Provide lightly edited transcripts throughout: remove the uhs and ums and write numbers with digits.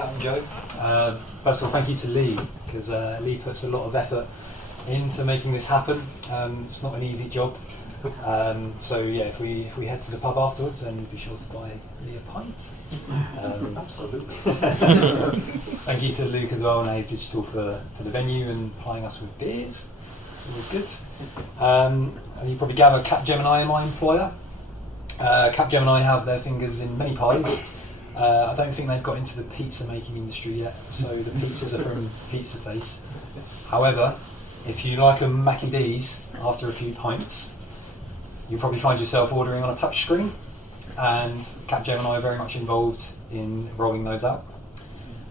I'm Joe. First of all, thank you to Lee, because Lee puts a lot of effort into making this happen. It's not an easy job. So yeah, if we head to the pub afterwards, then be sure to buy Lee a pint. Absolutely. Thank you to Luke as well and A's Digital for the venue and supplying us with beers. Always good. As you probably gather, Capgemini are my employer. Capgemini have their fingers in many pies. I don't think they've got into the pizza making industry yet, so the pizzas are from Pizza Face. However, if you like a Mackie D's after a few pints, you'll probably find yourself ordering on a touch screen, and Capgemini are very much involved in rolling those out.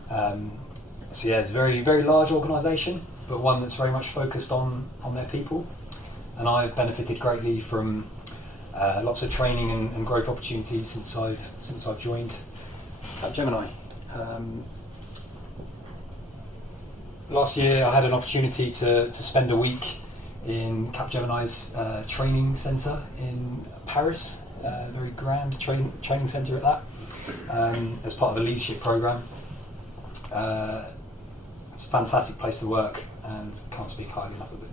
So yeah, it's a very, very large organisation, but one that's very much focused on their people, and I've benefited greatly from lots of training and growth opportunities since I've joined Capgemini. Last year I had an opportunity to spend a week in Capgemini's training centre in Paris, a very grand training centre at that, as part of a leadership programme. It's a fantastic place to work and can't speak highly enough of it.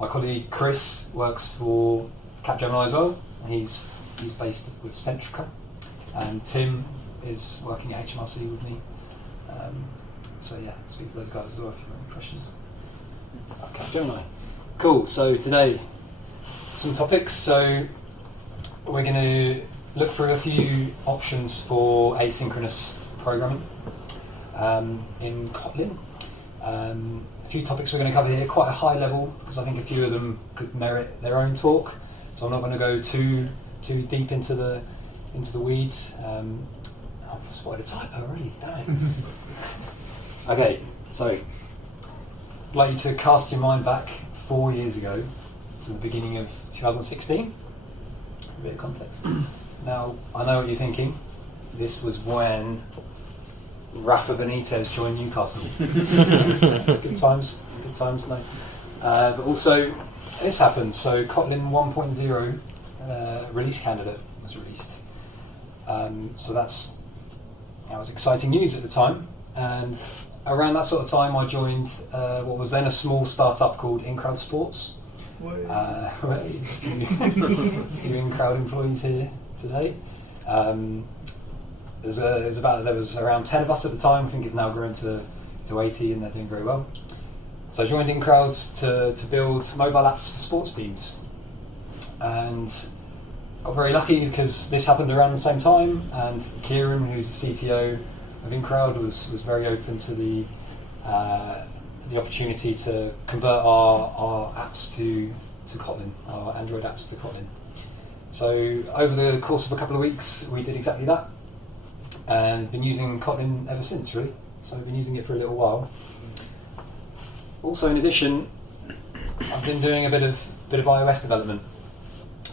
My colleague Chris works for Capgemini as well. He's based with Centrica, and Tim is working at HMRC with me. So yeah, speak to those guys as well if you've got any questions. Capgemini. Cool, so today, some topics. So we're going to look through a few options for asynchronous programming in Kotlin. A few topics we're going to cover here, quite a high level, because I think a few of them could merit their own talk. So I'm not going to go too deep into the weeds. I've spotted a typo already, damn. Okay, so I'd like you to cast your mind back 4 years ago to the beginning of 2016. A bit of context. Now, I know what you're thinking. This was when Rafa Benitez joined Newcastle. Good times, no. But also, this happened. So Kotlin 1.0 release candidate was released. So that was exciting news at the time. And around that sort of time, I joined what was then a small startup called InCrowd Sports. A few InCrowd employees here today. There was around 10 of us at the time. I think it's now grown to 80, and they're doing very well. So I joined InCrowd to build mobile apps for sports teams, and got very lucky because this happened around the same time. And Kieran, who's the CTO of InCrowd, was very open to the opportunity to convert our apps to Kotlin, our Android apps to Kotlin. So over the course of a couple of weeks, we did exactly that, and been using Kotlin ever since, really. So I've been using it for a little while. Also, in addition, I've been doing a bit of iOS development.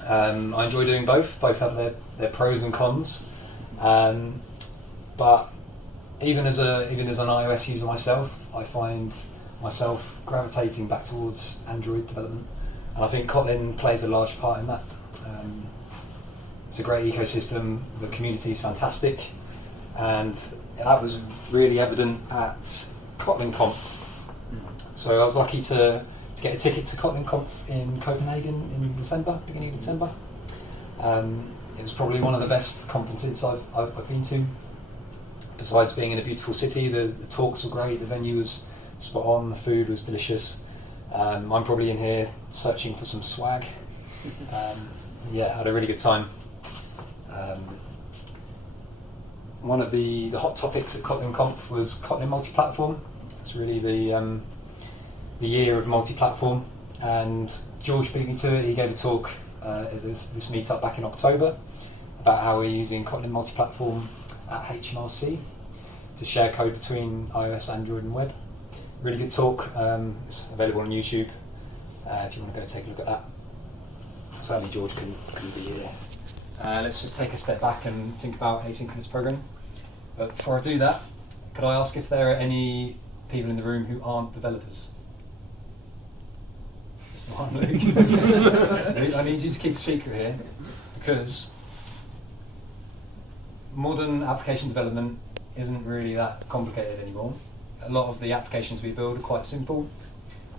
I enjoy doing both. Both have their pros and cons. But even as an iOS user myself, I find myself gravitating back towards Android development, and I think Kotlin plays a large part in that. It's a great ecosystem. The community is fantastic, and that was really evident at KotlinConf. So I was lucky to get a ticket to KotlinConf in Copenhagen in beginning of December. It was probably one of the best conferences I've been to. Besides being in a beautiful city, the talks were great, the venue was spot on, the food was delicious. I'm probably in here searching for some swag. Yeah, had a really good time. One of the hot topics at KotlinConf was Kotlin multi-platform. It's really the year of multi-platform, and George beat me to it. He gave a talk at this meetup back in October about how we're using Kotlin multi-platform at HMRC to share code between iOS, Android and web. Really good talk. It's available on YouTube if you want to go take a look at that. Sadly George couldn't be here. Let's just take a step back and think about asynchronous programming. But before I do that, could I ask if there are any people in the room who aren't developers? Just the one, Luke. I need you to keep a secret here, because modern application development isn't really that complicated anymore. A lot of the applications we build are quite simple.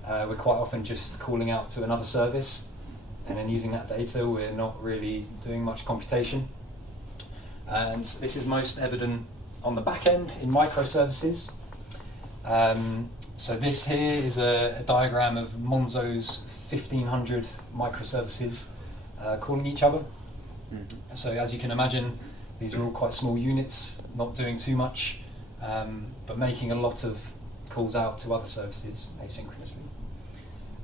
We're quite often just calling out to another service and then using that data. We're not really doing much computation. And this is most evident on the back end in microservices. So this here is a diagram of Monzo's 1,500 microservices calling each other. Mm-hmm. So as you can imagine, these are all quite small units, not doing too much, but making a lot of calls out to other services asynchronously.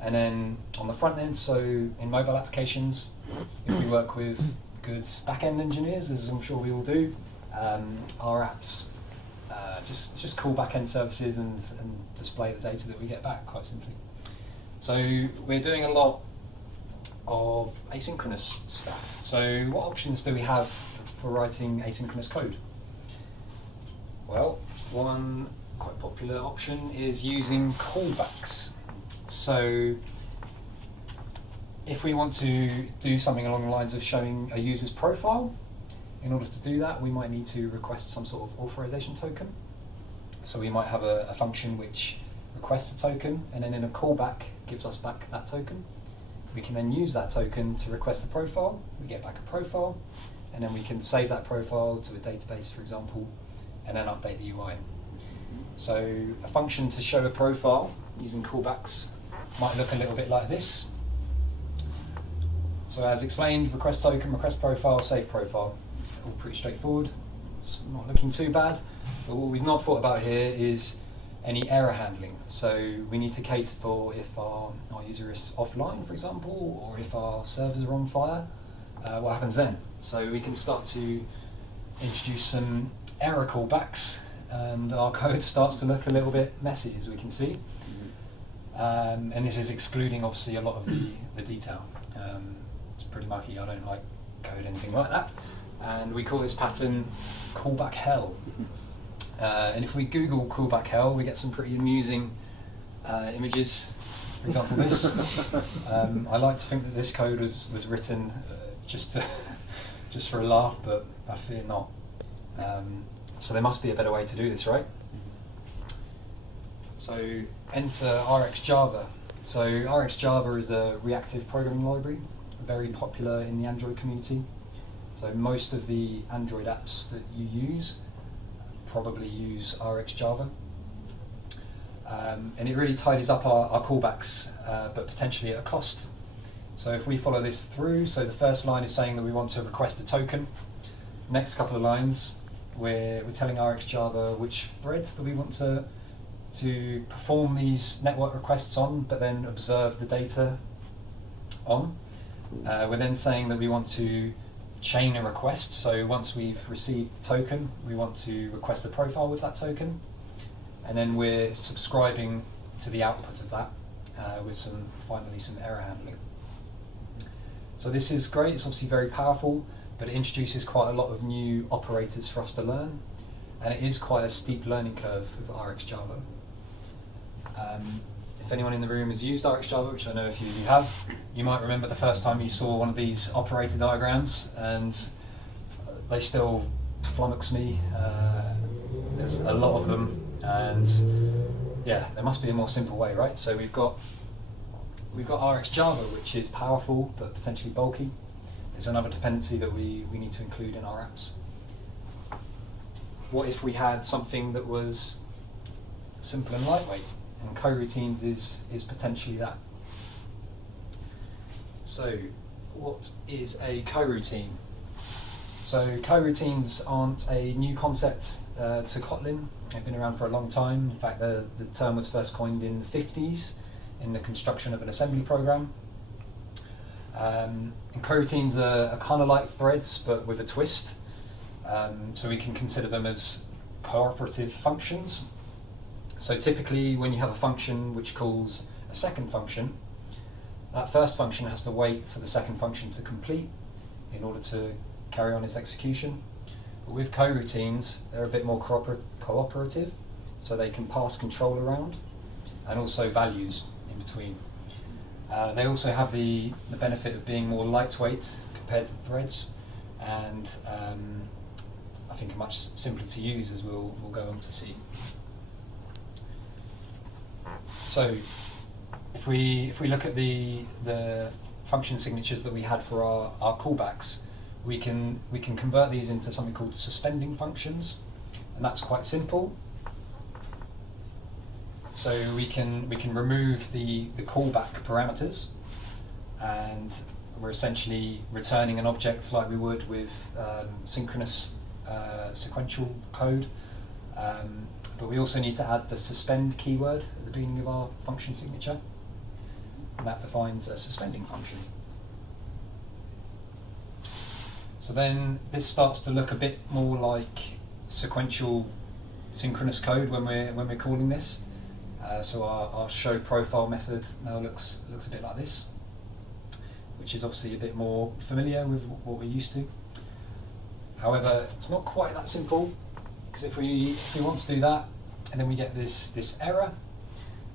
And then on the front end, so in mobile applications, if we work with good back-end engineers, as I'm sure we all do, our apps just call back-end services and display the data that we get back quite simply. So we're doing a lot of asynchronous stuff. So what options do we have for writing asynchronous code? Well, one quite popular option is using callbacks. So if we want to do something along the lines of showing a user's profile, in order to do that we might need to request some sort of authorization token. So we might have a function which requests a token and then in a callback gives us back that token. We can then use that token to request the profile, we get back a profile, and then we can save that profile to a database, for example, and then update the UI. So a function to show a profile using callbacks might look a little bit like this. So as explained, request token, request profile, save profile. All pretty straightforward. It's not looking too bad. But what we've not thought about here is any error handling. So we need to cater for if our user is offline, for example, or if our servers are on fire, what happens then? So we can start to introduce some error callbacks and our code starts to look a little bit messy, as we can see. And this is excluding, obviously, a lot of the detail. It's pretty mucky, I don't like code anything like that. And we call this pattern callback hell. And if we Google callback hell, we get some pretty amusing images. For example, this. I like to think that this code was written just for a laugh, but I fear not. So there must be a better way to do this, right? So enter RxJava. So RxJava is a reactive programming library, very popular in the Android community. So most of the Android apps that you use probably use RxJava. And it really tidies up our callbacks, but potentially at a cost. So if we follow this through, so the first line is saying that we want to request a token. Next couple of lines, we're telling RxJava which thread that we want to perform these network requests on, but then observe the data on. We're then saying that we want to chain a request, so once we've received the token, we want to request a profile with that token, and then we're subscribing to the output of that with finally some error handling. So this is great, it's obviously very powerful, but it introduces quite a lot of new operators for us to learn, and it is quite a steep learning curve with RxJava. If anyone in the room has used RxJava, which I know a few of you have, you might remember the first time you saw one of these operator diagrams, and they still flummox me. There's a lot of them, and yeah, there must be a more simple way, right? So we've got RxJava, which is powerful but potentially bulky. There's another dependency that we need to include in our apps. What if we had something that was simple and lightweight? And coroutines is potentially that. So, what is a coroutine? So, coroutines aren't a new concept to Kotlin. They've been around for a long time. In fact, the term was first coined in the 50s in the construction of an assembly program. And coroutines are kind of like threads, but with a twist. So we can consider them as cooperative functions. So typically when you have a function which calls a second function, that first function has to wait for the second function to complete in order to carry on its execution. But with coroutines, they're a bit more cooperative, so they can pass control around and also values in between. They also have the benefit of being more lightweight compared to threads, and I think are much simpler to use, as we'll go on to see. So if we look at the function signatures that we had for our callbacks, we can convert these into something called suspending functions, and that's quite simple. So we can remove the callback parameters, and we're essentially returning an object like we would with synchronous sequential code. But we also need to add the suspend keyword at the beginning of our function signature, and that defines a suspending function. So then this starts to look a bit more like sequential synchronous code when we're calling this. So our show profile method now looks a bit like this, which is obviously a bit more familiar with what we're used to. However, it's not quite that simple, because if we want to do that, and then we get this error,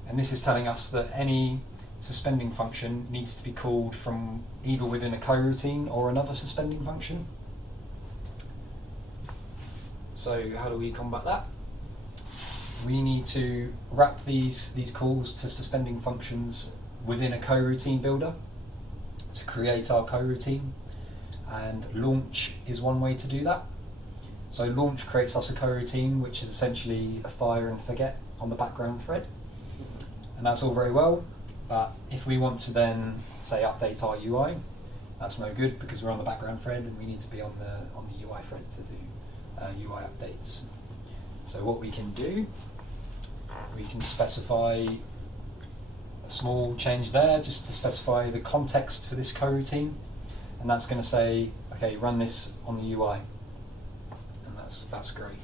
and this is telling us that any suspending function needs to be called from either within a coroutine or another suspending function. So how do we combat that? We need to wrap these calls to suspending functions within a coroutine builder to create our coroutine, and launch is one way to do that. So launch creates us a coroutine, which is essentially a fire and forget on the background thread, and that's all very well, but if we want to then say update our UI, that's no good, because we're on the background thread and we need to be on the UI thread to do UI updates. So what we can do, we can specify a small change there just to specify the context for this coroutine, and that's going to say, okay, run this on the UI, and that's great.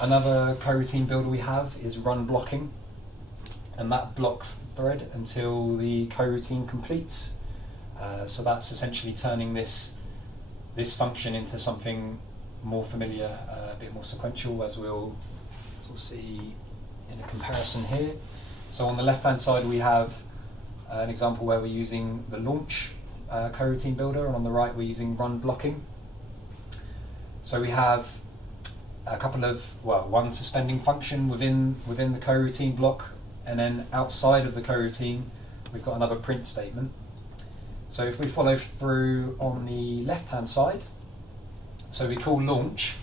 Another coroutine builder we have is run blocking, and that blocks the thread until the coroutine completes. So that's essentially turning this function into something more familiar, a bit more sequential, as we'll see in a comparison here. So on the left-hand side we have an example where we're using the launch coroutine builder, and on the right we're using run blocking. So we have a couple of, one suspending function within the coroutine block, and then outside of the coroutine we've got another print statement. So if we follow through on the left-hand side, so we call launch,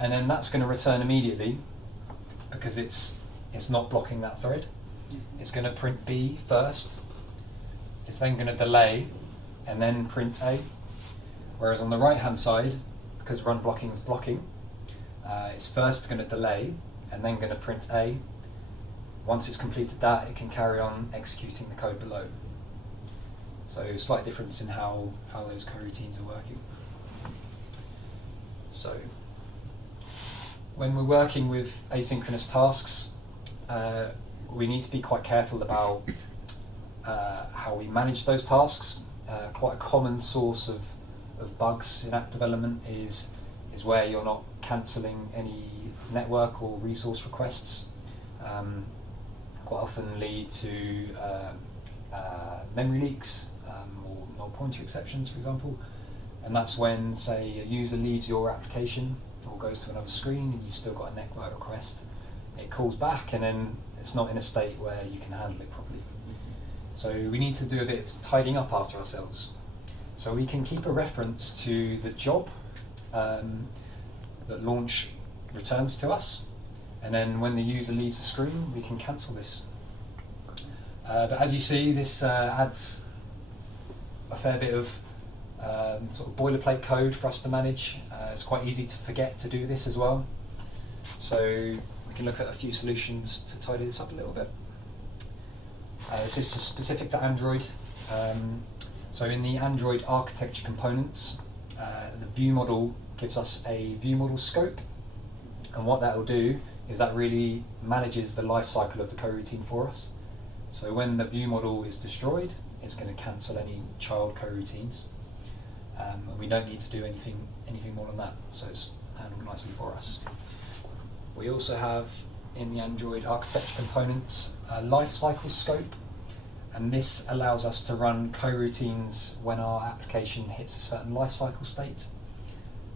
and then that's going to return immediately because it's not blocking that thread. It's going to print B first, it's then going to delay, and then print A. Whereas on the right-hand side, because run blocking is blocking, it's first going to delay and then going to print A. Once it's completed that, it can carry on executing the code below. So slight difference in how those coroutines are working. So when we're working with asynchronous tasks, we need to be quite careful about how we manage those tasks. Quite a common source of bugs in app development is where you're not cancelling any network or resource requests. Quite often lead to memory leaks or null pointer exceptions, for example. And that's when, say, a user leaves your application or goes to another screen and you've still got a network request. It calls back and then it's not in a state where you can handle it properly. So we need to do a bit of tidying up after ourselves. So we can keep a reference to the job that launch returns to us, and then when the user leaves the screen we can cancel this. But as you see, this adds a fair bit of sort of boilerplate code for us to manage. It's quite easy to forget to do this as well. So we can look at a few solutions to tidy this up a little bit. This is specific to Android. So in the Android architecture components, the view model gives us a view model scope, and what that will do is that really manages the life cycle of the coroutine for us. So when the view model is destroyed, it's going to cancel any child coroutines, and we don't need to do anything more than that. So it's handled nicely for us. We also have in the Android architecture components a lifecycle scope, and this allows us to run coroutines when our application hits a certain lifecycle state.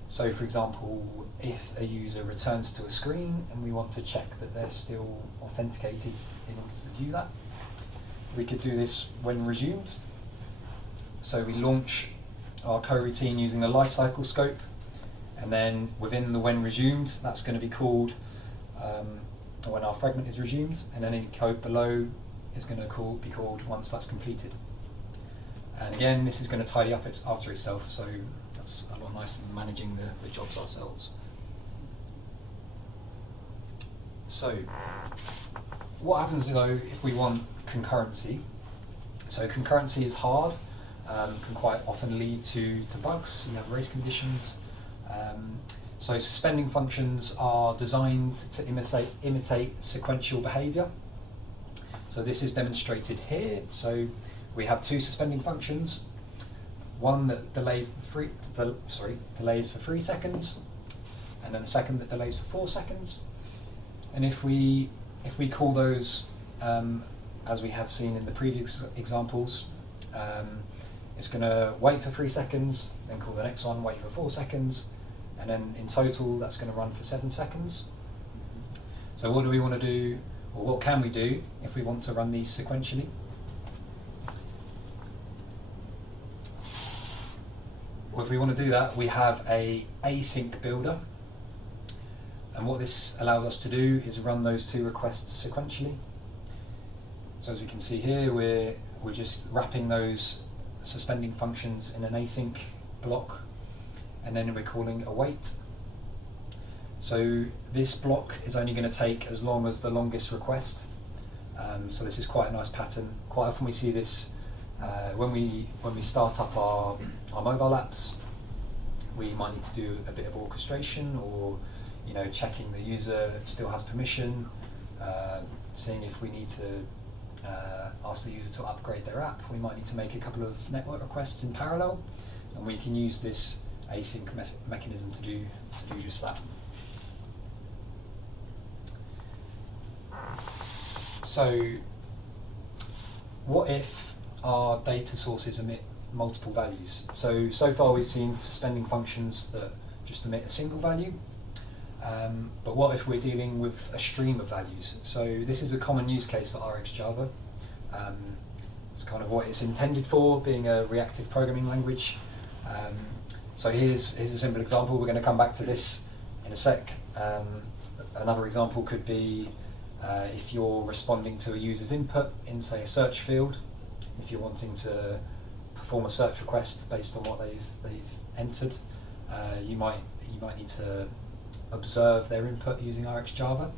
So for example, if a user returns to a screen and we want to check that they're still authenticated in order to view that, we could do this when resumed. So we launch our coroutine using the lifecycle scope, and then within the when resumed, that's going to be called when our fragment is resumed, and then any code below is going to be called once that's completed. And again, this is going to tidy up after itself, so that's a lot nicer than managing the jobs ourselves. So, what happens though if we want concurrency? So concurrency is hard, can quite often lead to bugs. You have race conditions. So suspending functions are designed to imitate sequential behavior. So this is demonstrated here. So we have two suspending functions. One that delays for 3 seconds, and then a second that delays for 4 seconds. And if we call those as we have seen in the previous examples, it's going to wait for 3 seconds, then call the next one, wait for 4 seconds, and then in total that's going to run for 7 seconds. So what do we want to do, or what can we do if we want to run these sequentially? Well, if we want to do that, we have a async builder, and what this allows us to do is run those two requests sequentially. So as we can see here, we're just wrapping those suspending functions in an async block, and then we're calling await. So this block is only going to take as long as the longest request. So this is quite a nice pattern. Quite often we see this when we start up our mobile apps. We might need to do a bit of orchestration, or checking the user still has permission, seeing if we need to ask the user to upgrade their app. We might need to make a couple of network requests in parallel, and we can use this async mechanism to do just that. So what if our data sources emit multiple values? So far we've seen suspending functions that just emit a single value, but what if we're dealing with a stream of values? So this is a common use case for RxJava. It's kind of what it's intended for, being a reactive programming language. So here's a simple example. We're going to come back to this in a sec. Another example could be if you're responding to a user's input in, say, a search field. If you're wanting to perform a search request based on what they've entered, you might need to observe their input using RxJava.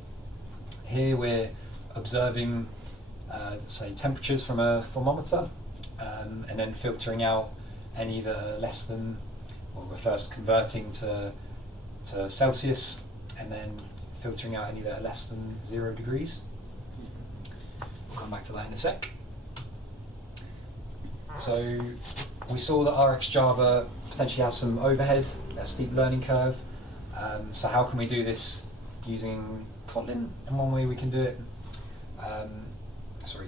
Here we're observing, say, temperatures from a thermometer, and then filtering out any that are less than, well, we're first converting to Celsius, and then filtering out any that are less than 0 degrees. We'll come back to that in a sec. So we saw that RxJava potentially has some overhead, a steep learning curve. So how can we do this using Kotlin? And one way we can do it,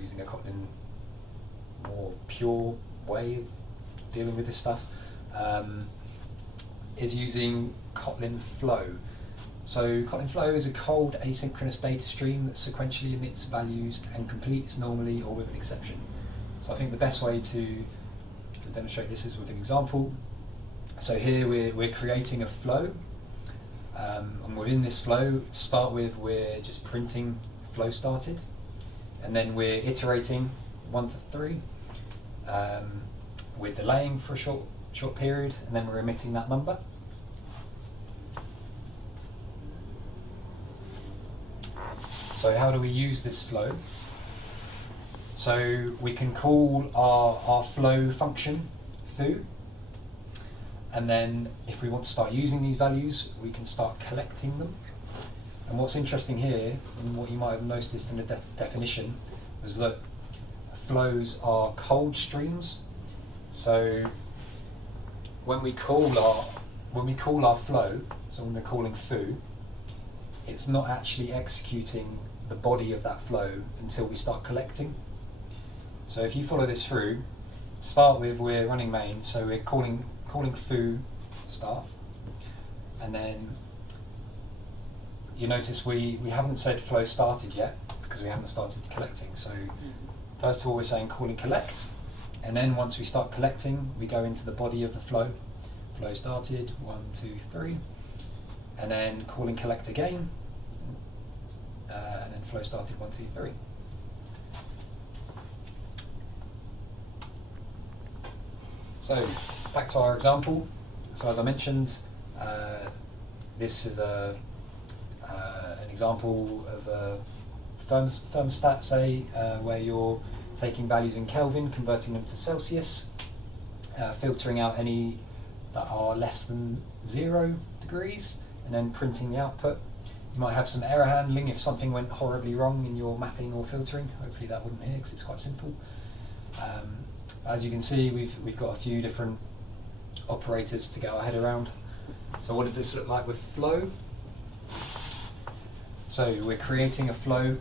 using a Kotlin more pure way of dealing with this stuff, is using Kotlin Flow. So Kotlin Flow is a cold asynchronous data stream that sequentially emits values and completes normally or with an exception. So I think the best way to demonstrate this is with an example. So here we're creating a flow, and within this flow, to start with, we're just printing flow started, and then we're iterating 1 to 3. We're delaying for a short period, and then we're emitting that number. So how do we use this flow? So we can call our flow function foo, and then if we want to start using these values, we can start collecting them. And what's interesting here, and what you might have noticed in the definition, was that flows are cold streams. So when we call our flow, so when we're calling foo, it's not actually executing the body of that flow until we start collecting. So if you follow this through, start with we're running main, so we're calling foo start, and then you notice we haven't said flow started yet because we haven't started collecting. So first of all we're saying calling collect, and then once we start collecting we go into the body of the flow. Flow started 1, 2, 3, and then calling collect again, and then flow started 1, 2, 3. So back to our example. So as I mentioned, this is an example of a thermostat, say, where you're taking values in Kelvin, converting them to Celsius, filtering out any that are less than 0 degrees, and then printing the output. You might have some error handling if something went horribly wrong in your mapping or filtering. Hopefully that wouldn't here because it's quite simple. As you can see, we've got a few different operators to get our head around. So what does this look like with flow? So we're creating a flow.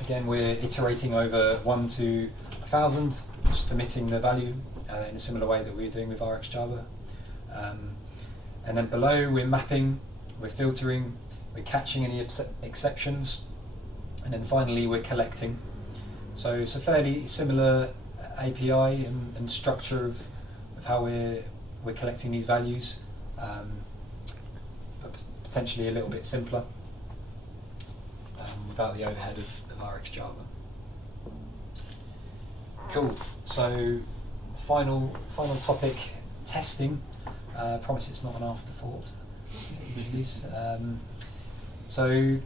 Again, we're iterating over 1 to 1,000, just emitting the value in a similar way that we were doing with RxJava. And then below we're mapping, we're filtering, we're catching any exceptions, and then finally we're collecting. So it's a fairly similar API and structure of how we're collecting these values, but potentially a little bit simpler without the overhead of RxJava. Cool. So final topic, testing. Promise it's not an afterthought. So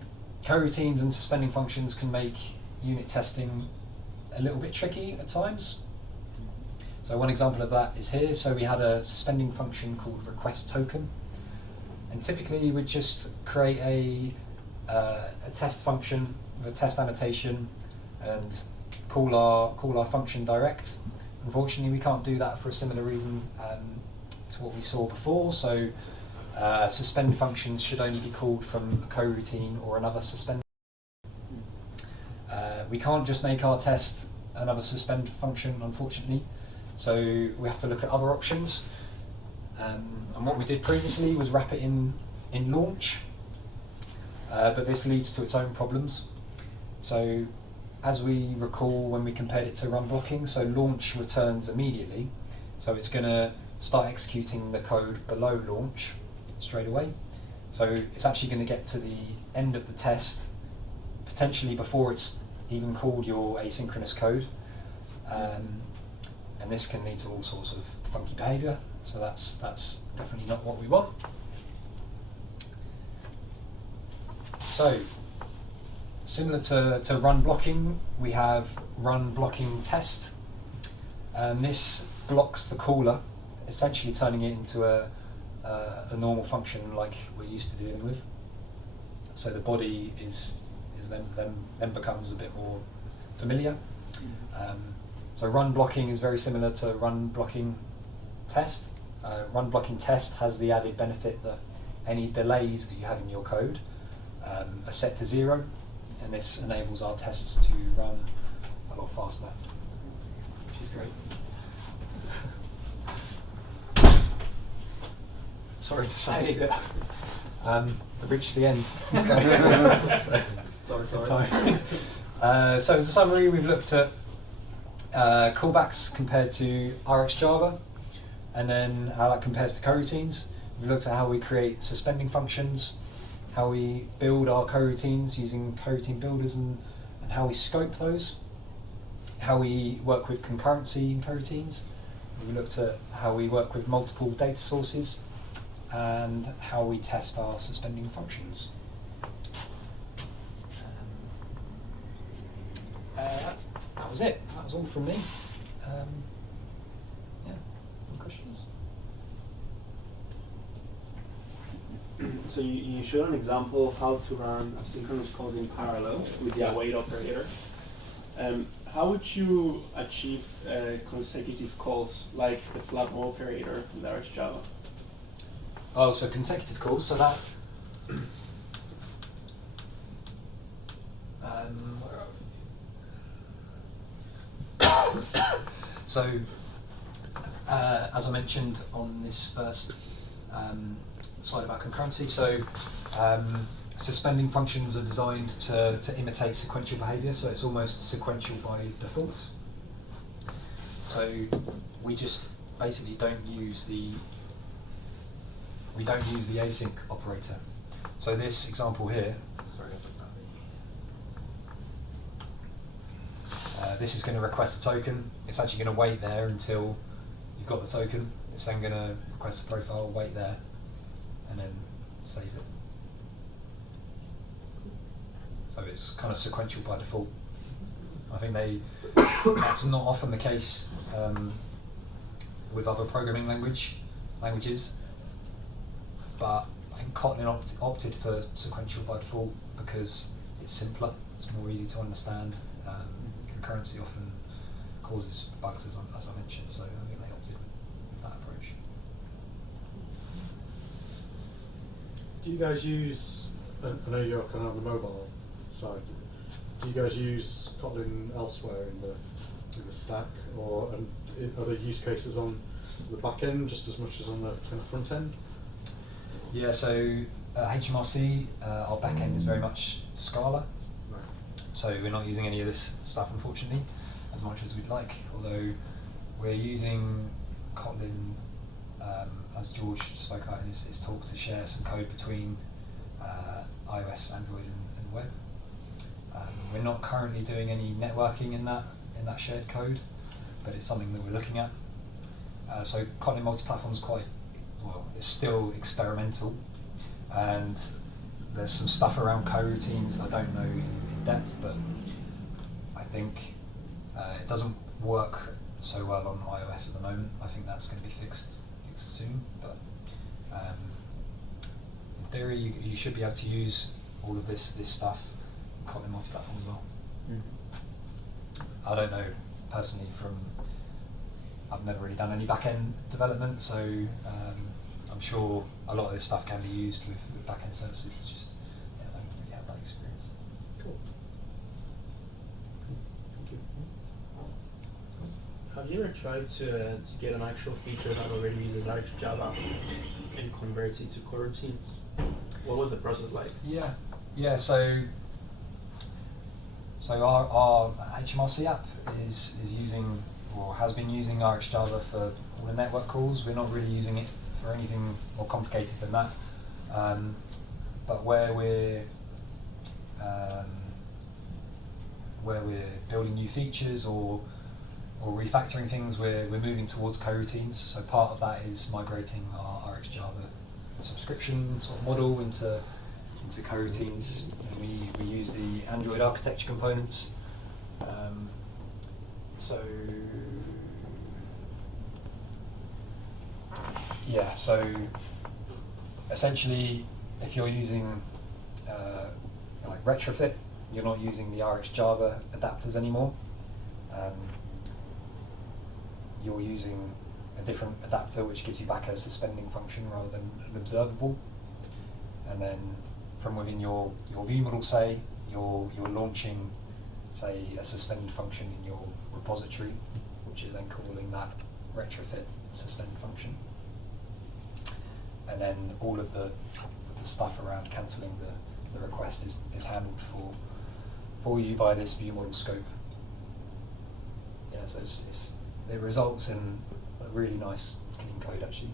coroutines and suspending functions can make unit testing a little bit tricky at times. So one example of that is here. So we had a suspending function called request token, and typically we'd just create a test function with a test annotation and call our function direct. Unfortunately, we can't do that for a similar reason to what we saw before. So suspend functions should only be called from a coroutine or another suspend. We can't just make our test another suspend function, unfortunately. So we have to look at other options. And what we did previously was wrap it in launch, but this leads to its own problems. So as we recall when we compared it to run blocking, so launch returns immediately. So it's going to start executing the code below launch straight away. So it's actually going to get to the end of the test, potentially before it's even called your asynchronous code. And this can lead to all sorts of funky behaviour, so that's definitely not what we want. So, similar to run blocking, we have run blocking test. And this blocks the caller, essentially turning it into a normal function like we're used to dealing with. So the body is then becomes a bit more familiar. So run blocking is very similar to run blocking test. Run blocking test has the added benefit that any delays that you have in your code are set to 0, and this enables our tests to run a lot faster, which is great. Sorry to say that I've reached the end. Sorry. So as a summary, we've looked at callbacks compared to RxJava, and then how that compares to coroutines. We looked at how we create suspending functions, how we build our coroutines using coroutine builders, and how we scope those, how we work with concurrency in coroutines. We looked at how we work with multiple data sources, and how we test our suspending functions. That was it. That was all from me. Yeah, any questions? So you showed an example of how to run asynchronous calls in parallel with the await operator. How would you achieve consecutive calls like the flat operator in RxJava? Oh, so consecutive calls. So that. Where are we? So, as I mentioned on this first slide about concurrency, so suspending functions are designed to imitate sequential behaviour, so it's almost sequential by default. So we just basically don't use the async operator. So this example here, sorry, this is going to request a token. It's actually going to wait there until you've got the token. It's then going to request a profile, wait there, and then save it. So it's kind of sequential by default. I think that's not often the case with other programming languages, but I think Kotlin opted for sequential by default because it's simpler, it's more easy to understand. Concurrency often causes bugs, as I mentioned, so I think they opted with that approach. Do you guys use, I know you're kind of on the mobile side, do you guys use Kotlin elsewhere in the stack, or are there use cases on the back end just as much as on the kind of front end? Yeah, so HMRC, our back end is very much Scala. Right. So we're not using any of this stuff, unfortunately, as much as we'd like, although we're using Kotlin, as George spoke about in his talk, to share some code between iOS, Android and web. We're not currently doing any networking in that shared code, but it's something that we're looking at. So Kotlin multi-platform is it's still experimental, and there's some stuff around coroutines I don't know in depth, but I think it doesn't work so well on iOS at the moment. I think that's going to be fixed soon, but in theory you should be able to use all of this stuff in Kotlin multi-platform as well. Mm-hmm. I don't know personally I've never really done any back-end development, so I'm sure a lot of this stuff can be used with back-end services. It's just I don't really have that experience. Cool. Thank you. Have you ever tried to get an actual feature that already uses RxJava and convert it to coroutines? What was the process like? Yeah. So our HMRC app is using, or has been using, RxJava for all the network calls. We're not really using it for anything more complicated than that. But where we're building new features or refactoring things, we're moving towards coroutines. So part of that is migrating our RxJava subscription sort of model into coroutines. And we use the Android architecture components. So essentially, if you're using like retrofit, you're not using the RxJava adapters anymore. You're using a different adapter which gives you back a suspending function rather than an observable. And then from within your view model, say, you're launching, say, a suspend function in your repository, which is then calling that retrofit suspend function. And then all of the stuff around cancelling the request is handled for you by this view model scope. Yeah, so it results in a really nice clean code actually.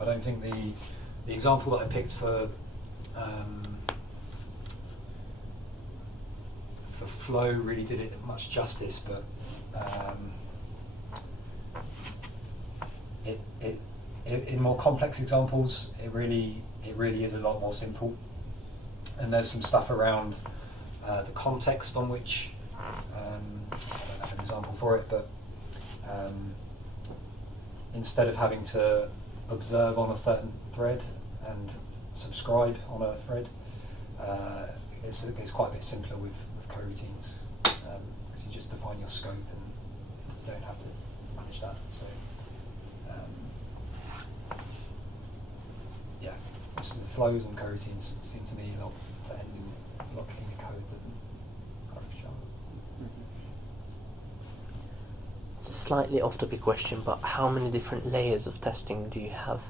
I don't think the example that I picked for Flow really did it much justice, but in more complex examples, it really is a lot more simple. And there's some stuff around the context on which I don't have an example for it, but instead of having to observe on a certain thread and subscribe on a thread, it's quite a bit simpler with coroutines, because you just define your scope and you don't have to manage that. So so the flows and coroutines seem to me to end in a lot cleaner code than RxJava. It's a slightly off-topic question, but how many different layers of testing do you have?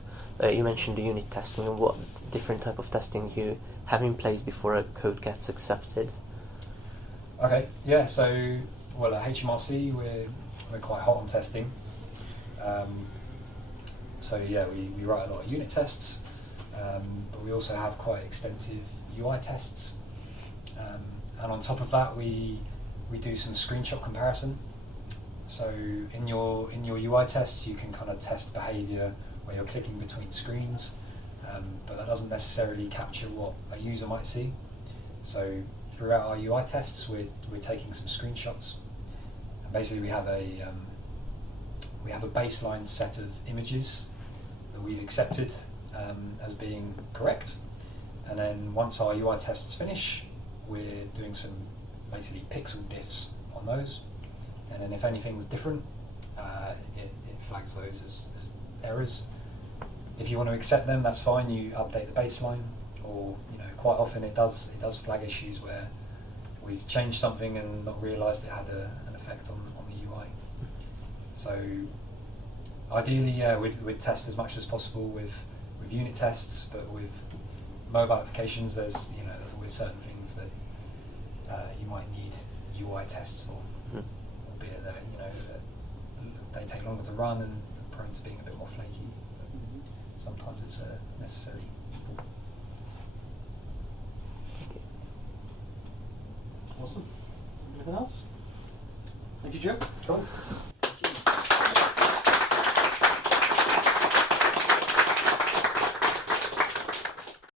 You mentioned the unit testing, and what different type of testing you have in place before a code gets accepted? Okay, yeah, so, well, at HMRC, we're quite hot on testing. So, yeah, we write a lot of unit tests, but we also have quite extensive UI tests. And on top of that, we do some screenshot comparison. So in your UI tests, you can kind of test behavior where you're clicking between screens, but that doesn't necessarily capture what a user might see. So throughout our UI tests, we're taking some screenshots, and basically we have a baseline set of images that we've accepted as being correct, and then once our UI tests finish, we're doing some basically pixel diffs on those, and then if anything's different, it flags those as errors. If you want to accept them, that's fine. You update the baseline, or quite often it does flag issues where we've changed something and not realised it had an effect on the UI. So ideally, yeah, we'd test as much as possible with unit tests, but with mobile applications, there's always certain things that you might need UI tests for, albeit that they take longer to run and are prone to being a bit more flaky. But sometimes it's necessary. Awesome. Anything else? Thank you, Joe. Cool.